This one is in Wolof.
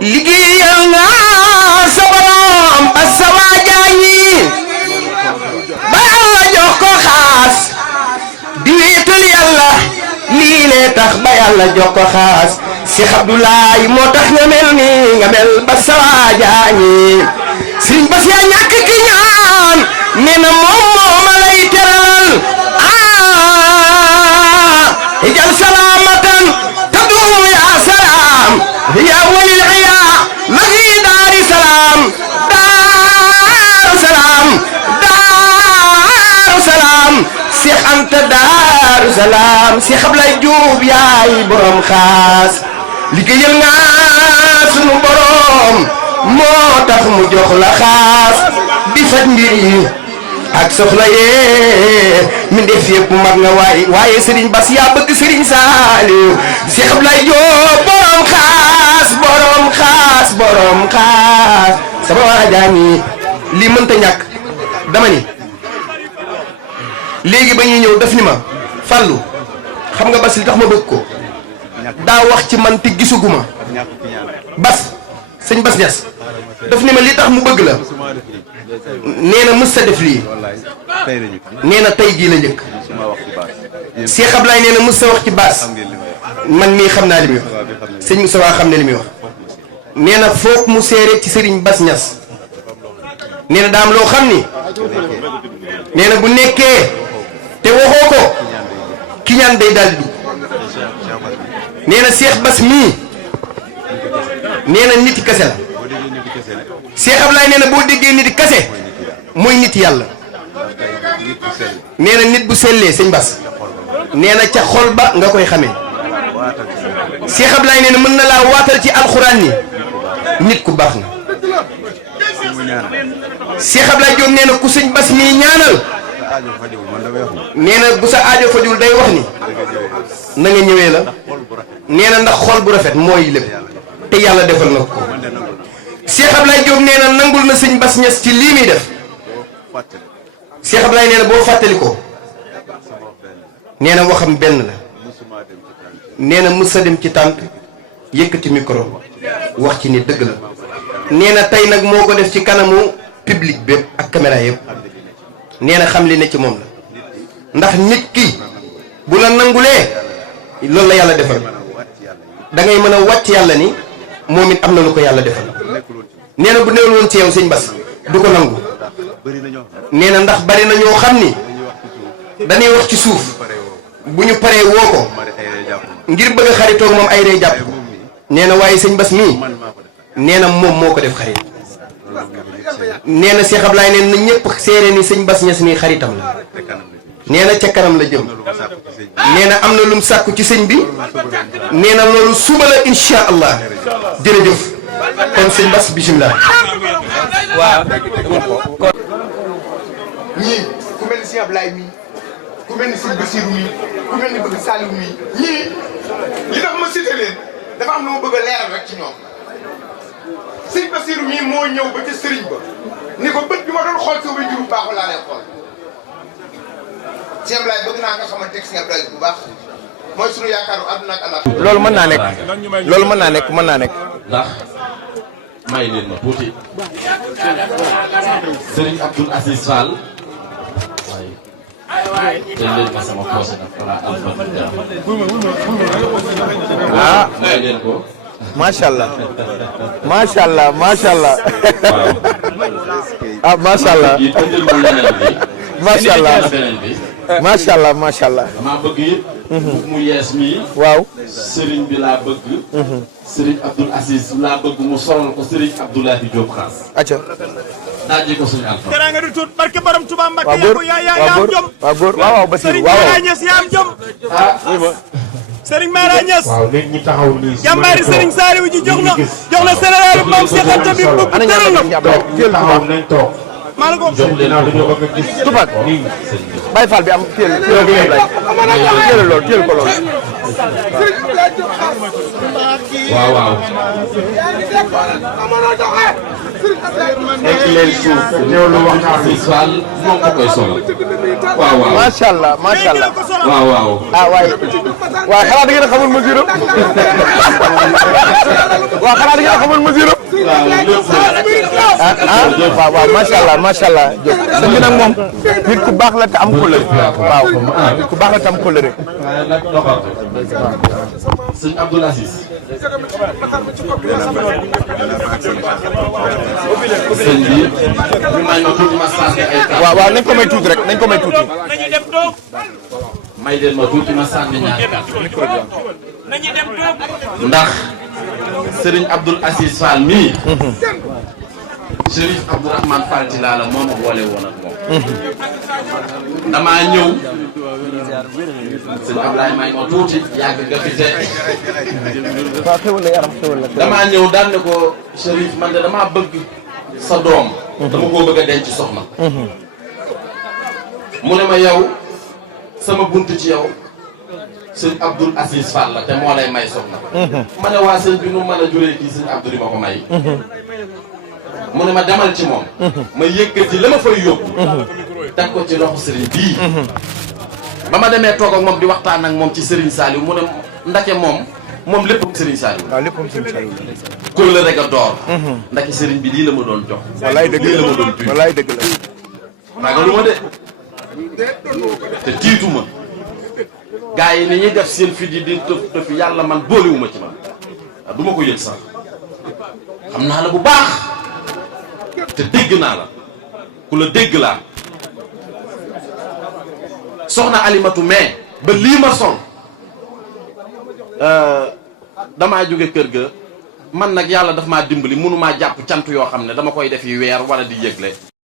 liggéeyal nga sa borom ba sa waajaañi ba yàlla jox ko xaas di wéetal yàlla lii lee tax ba yàlla jox ko xaas Cheikh Abdoulaye moo tax nga mel ni nga mel ba sa waajaañi Sëriñ Bass yaa ñàkk ki ñaan nee na moom moo ma lay teral ijal salaamatan tadumu yaa salaam yaa walil iyaa la fi daari salaam daaru salaam daaru salaam Cheikh Anta daaru salaam Cheikh Ablaye Diop yaay borom xaas liggéeyal nga sunu borom moo tax mu jox la xaas di faj mbir yi ak soxla yee mi def yëpp mag nga waaye Serigne Bass yaa bëgg Serigne Saliou Cheikh Ablaye Diop borom xaas borom xaas borom xaas sama waajaani lii mënta ñàkk dama ni léegi ba ñuy ñëw daf ni ma Fallou xam nga Bass li tax ma bëgg ko daa wax ci man te gisuguma Bass sëñ Bass Niass daf ni ma li tax mu bëgg la nee na mës sa def lii nee na tey jii la njëkk Cheikh Ablaye nee na mës sa wax ci baas man mii xam naa li muy wax sëñ Moussa waa xam ne li muy wax nee na foog mu seere ci Serigne Bass Niass nee na daam loo xam ni nee na bu nekkee te waxoo ko ki ñaan day daal di nee na Cheikh Bass mii nee na niti kase la Cheikh Ablaye nee na boo déggee niti kase mooy nit yàlla nee na nit bu sellee sëñ Bass nee na ca xol ba nga koy xamee Cheikh Ablaye nee na mën na laa waatal ci alxuraan ni nit ku baax na Cheikh Ablaye Diop nee na ku sëñ Bass mii ñaanal nee na bu sa aajo fajul day wax ni na nga ñëwee la nee na ndax xol bu rafet mooy lépp te yàlla defal na ko Cheikh Ablaye Diop nee na nangul na sëñ Bass Niass ci lii muy def Cheikh Ablaye nee na boo fàttali ko nee na waxam benn la nee na mës sa dem ci tànt yëkkati micro wax ci ni dëgg la nee na tey nag moo ko def ci kanamu public bépp ak caméra yëpp nee na xam li ne ci moom la ndax nit ki bu la nangulee loolu la yàlla defal da ngay mën a wàcc yàlla ni moom it am na lu ko yàlla defal nee na bu newul woon ci yow sëñ Bass du ko nangu nee na ndax bari na ñoo xam ni dañuy wax ci suuf bu ñu paree woo ko ngir bëgg a xaritoog moom ay rey jàpp nee na waaye sëñ Bass mii nee na moom moo ko def xarit nee na Cheikh Ablaye nee na ñëpp seere ni sëñ Bass Niass mii xaritam la nee na ca kanam la jëm nee na am na lum sàkku ci sëñ bi nee na loolu suba la insha allah jërëjëf kon sëñ Bass bisimilah. waaw. ñii ku mel ni sëñ Ablaye mii ku mel ni sëñ Bassirou mii ku mel ni bëgg Saliou mii ñii li tax ma cité leen dafa am lu ma bëgg a leeral rek ci ñoom sëñ Bassirou mii moo ñëw ba ca sëriñ ba ni ko bët bi ma doon xool sa wajur bu baax laa lay xool sëñ Ablaye bëgg naa nga xamante ne sëñ Ablaye bu baax mooy sunu yaakaaru àdduna ak àllaaxira. loolu mën naa nekk loolu mën naa nekk mën naa nekk. ndax may leen ma tuuti Serigne Abdoul Aziz Fall waaye dañ leen ma sama poche nag balaa ah may leen ko. macha allah macha allah macha allah. ah macha allah macha allah macha allah macha allah. damaa bëgg it. mu yees mii. waaw. Serigne bi laa bëgg. Serigne Abdoul Aziz laa bëgg mu solal ko Serigne Abdoulaye Diop Xaas. acca. daaje ko suñu alpha. dara nga di tuut barke borom Touba Mbacke. waaw góor yaa am jom. waaw góor waaw waaw Bassirou waaw Serigne Mara Niass yaa am jom. Serigne Mara Niass. waaw léegi ñu taxaw nii. jàmbaari Serigne Saliou ji jox na général Mame Cheikh Anta bi bëgg ana tëral na. teel taxaw nañ toog. maa la ko wax. ginnaaw dañoo bëgg a gis. tubaab nii. Baye Fall bi am teel lool teel ko lool. waaw waaw. nekk leen suuf teewlu waxtaan bi Fall moo ko koy solo waaw waaw macha allah macha allah. waaw waaw ah waaye xanaa da ngeen a xamul mesure am. waaw xanaa da ngeen a xamul mesure am. waaw macha allah macha allah. sëñ bi nag moom nit ku baax la te am kóllëre. waaw nit ku baax la te am kóllëre. waaye nag doxal sëñ Abdoul Aziz sëñ bi ñu may ma tuuti ma sànni ay kàddu. waaw nañ ko may tuuti rek nañ ko may tuuti. nañu dem toog. may leen ma tuuti ma sànni ñaar nañu dem toog. ndax Serigne Abdoul Aziz Fall mii. Chérif Abdourahmane Fall Tilala moo ma boole woon ak moom. damaa ñëw. sëñ Ablaye may ma tuuti yàgg nga fi te. waaw xewal la yaram xewal la. damaa ñëw daan ne ko Chérif man de damaa bëgg sa doom. dama koo bëgg a denc soxna. mu ne ma yow sama bunt ci yow sëñ Abdoul Aziz Fall la te moo lay may soxna. ma ne waa sëñ bi nu mën a juree kii sëñ Abdou di ma ko may. mu ne ma demal ci moom. ma yëkkati la ma fay yóbbu. teg ko ci loxo sëriñ bii. ba ma demee toog ak moom di waxtaan ak moom ci Serigne Saliou mu ne ndake moom léppam Serigne Saliou. waaw léppam Serigne Saliou. kóol la rek a door. ndake Serigne bi lii la ma doon jox. wallaay dëgg la ma doon wallaay dëgg la. ragalu ma de te tiitu ma. gars yi ni ñuy def seen fit yi di tëf yàlla man boolewuma ci man waaw du ma ko yëg sax xam naa la bu baax te dégg naa la ku la dégg laa. soxna Alimatu mais ba lii ma sol damaa jóge kër ga man nag yàlla daf maa dimbali mënumaa jàpp cant yoo xam ne dama koy def yi weer wala di yëgle